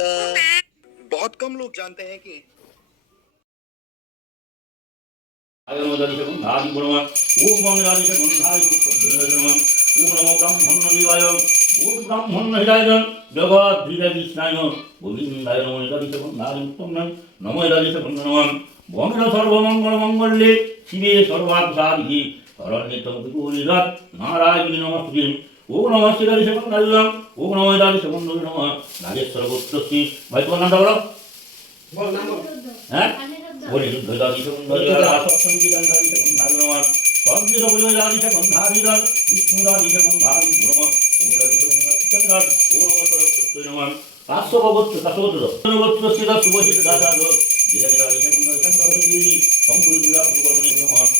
बहुत कम लोग जानते हैं कि সর্বমঙ্গলে শিবে সর্বার্থসাধিকে নারায়ণী নমস্তে। ওম নমঃ শিবায় সেবন্ধারিলাম। ওম নমঃ দারি সেবন্ধারি নমঃ নাগেশ্বর গোত্রশ্রী। ভাই তোমার নামটা বলো। হ্যাঁ বলি দারি সেবন্ধারি সপ্তমী দারি সেবন্ধারি নমঃ সবজি সবজি দারি সেবন্ধারি বিষ্ণু দারি সেবন্ধারি নমঃ ওম দারি সেবন্ধারি চন্দ্রার ওম নমঃ সরস্বতী নমঃ পাঁচশো গোত্র গোত্রশ্রী শুভজিৎ দাদা ধীরে দারি সেবন্ধারি চন্দ্রার সম্পূর্ণ ভগবানের নমঃ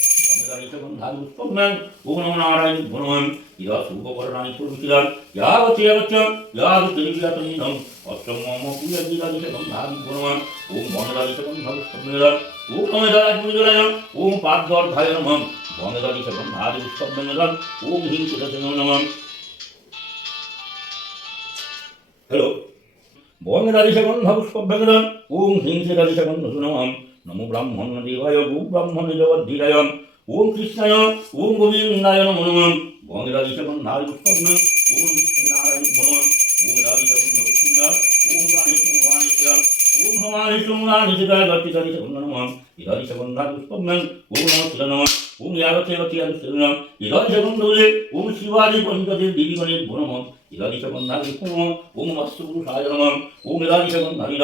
ওম নমঃ নারায়ণ গুণম ইয়া শুভকরণানি পুরুষিদান ইয়াবতি ইয়াবত্যম ইয়াবতিরিয়াতনিধম অষ্টম মম পুয়জিদাদিতে গন্ধাদি গুণম ওম বনদাদিতে গন্ধাদি সম্মেলন ওম নমেদাদি পুজোরায় ওম পাদ্যর্ধায় নমঃ বনদাদিতে গন্ধাদি সম্মেলন ওম হিংসিতে নমঃ। হ্যালো বনদাদিতে গন্ধাদি সম্মেলন ওম হিংসিতে নমঃ নমো ব্রাহ্মণ দেবায় গো ব্রাহ্মণ জগদ্ধিরায় ওম কৃষ্ণায় ওম গোবিন্দায় নমো নমঃ বঙ্গরাজিতবন্ধায় পুষ্পগ্ন ওম বিষ্ণুনারায়ণ নমঃ ওম রাজিতবন্ধুসুন্দর ওম রাজেশ্বর ওম হমানিশুমানিশুদায় গতিকারিতবন্ধ নমঃ ইরাজিতবন্ধায় পুষ্পগ্ন ওম নমঃ নমঃ ওম ইয়াগতেবতিয়াগস্তুনম ইরাজিতবন্ধুলে ওম শিবাজি পঞ্চদেব দেবীগণের নমঃ ইরাজিতবন্ধায় পুষ্পগ্ন ওম মৎস্যপুরুষায় নমঃ ওম ইরাজিতবন্ধায়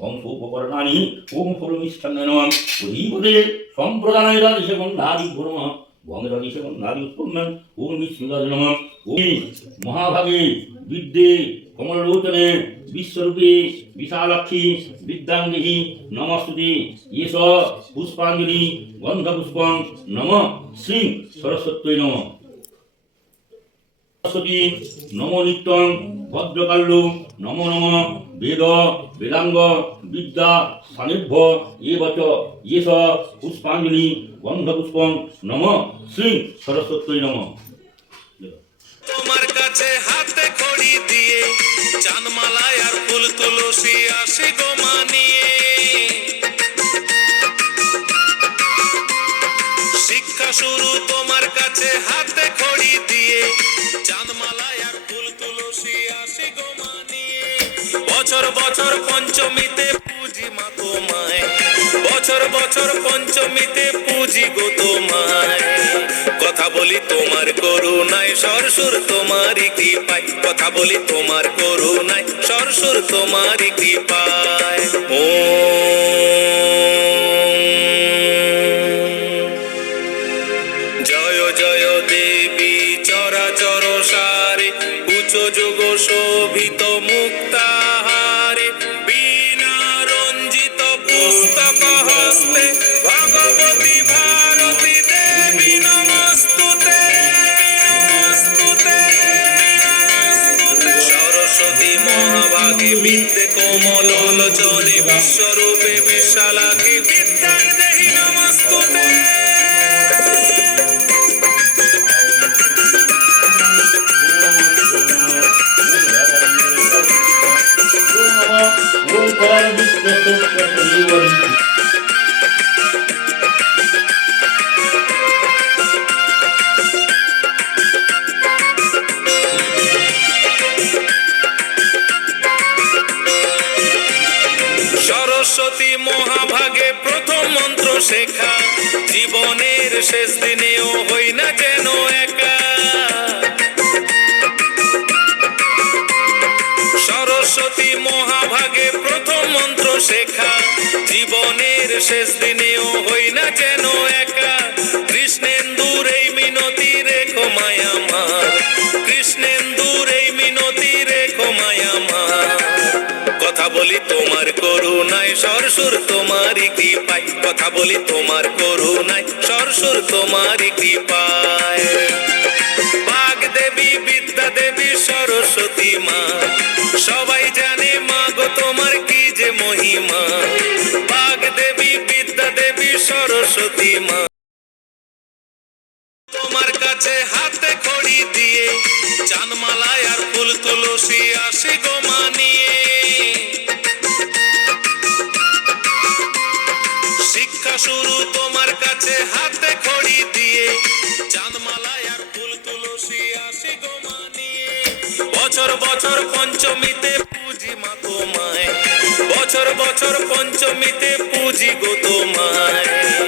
বংশোপকরণানি ওম ফলমিষ্ঠান্নায় নমঃ অধিপদে সম্প্রদায় রাজিতবন্ধায় নমঃ বঙ্গরাজিতবন্ধায় উৎপন্ন ওম বিষ্ণুদায় নমঃ ওম মহাভাগে বিদ্যে কমললোচনে বিশ্বরূপে বিশালাক্ষী বিদ্যাঙ্গিহি নমস্তুতে এষ পুষ্পাঞ্জলি গন্ধপুষ্পং নমঃ শ্রী সরস্বত্যৈ নমঃ। সরস্বতী নমো নিত্যং ভদ্রকাল্য নমো নমঃ বেদ বেদাঙ্গ বিদ্যা স্থানেভ্য এবচ এষ পুষ্পাঞ্জলি গন্ধপুষ্পং নমঃ শ্রী সরস্বত্যৈ নমঃ। তোমার কাছে হাতে খড়ি দিয়ে চানমালায় আর ফুল তুলসী আসি গো মানিয়ে শিক্ষা শুরু তোমার কাছে হাতে খড়ি দিয়ে চাঁদমালায় আর ফুল তুলসী আসি গো মানিয়ে বছর বছর পঞ্চমীতে পূজি মা তোমায় বছর বছর পঞ্চমীতে পূজি গো তোমায় কথা বলি তোমার করুণায় সরসুর তোমারই কৃপায় কথা বলি তোমার করুণায় সরসুর তোমারই কৃপায় ও জয় জয় দেবী চরাচর সারে উচ্চ যোগ শোভিত মুক্তাহারে বীণা রঞ্জিত পুস্তক হস্তে ভগবতী ভারতী দেবী নমস্তুতে সরস্বতী মহাভাগে বিদ্যে কোমল লোচনে বিশ্বরূপে বিশালাকে বিদ্যাং দেহি নমস্তুতে সরস্বতী মহাভাগে প্রথম মন্ত্র শেখা জীবনের শেষ দিনেও হই না যেন একা সরস্বতী মহাভাগে প্রথম মন্ত্র শেখা জীবনের শেষ দিনেও হই না যেন একা কৃষ্ণেন্দুর এই মিনতি রেখো মায়ামার কৃষ্ণেন্দুর এই মিনতি রেখো মায়ামার কথা বলি তোমার করুণায় সরসুর তোমারই কৃপায় কথা বলি তোমার করুণায় সরসুর তোমারই কৃপায় বাগ দেবী বিদ্যা দেবী সরস্বতী মা সবাই জানে মা গো তোমার কি যে মহিমা বাগ দেবী বিদ্যা দেবী সরস্বতী মা তোমার কাছে হাতে খড়ি দিয়ে চানমালায় আর ফুল তুলসী আসি গো মানিয়ে হাতে খড়ি দিয়ে চাঁদমালায় আর ফুল তুলসী আসি গো মা নিয়ে। বছর বছর পঞ্চমীতে পূজি মা তোমায়, বছর বছর পঞ্চমীতে পূজি গো তোমায়।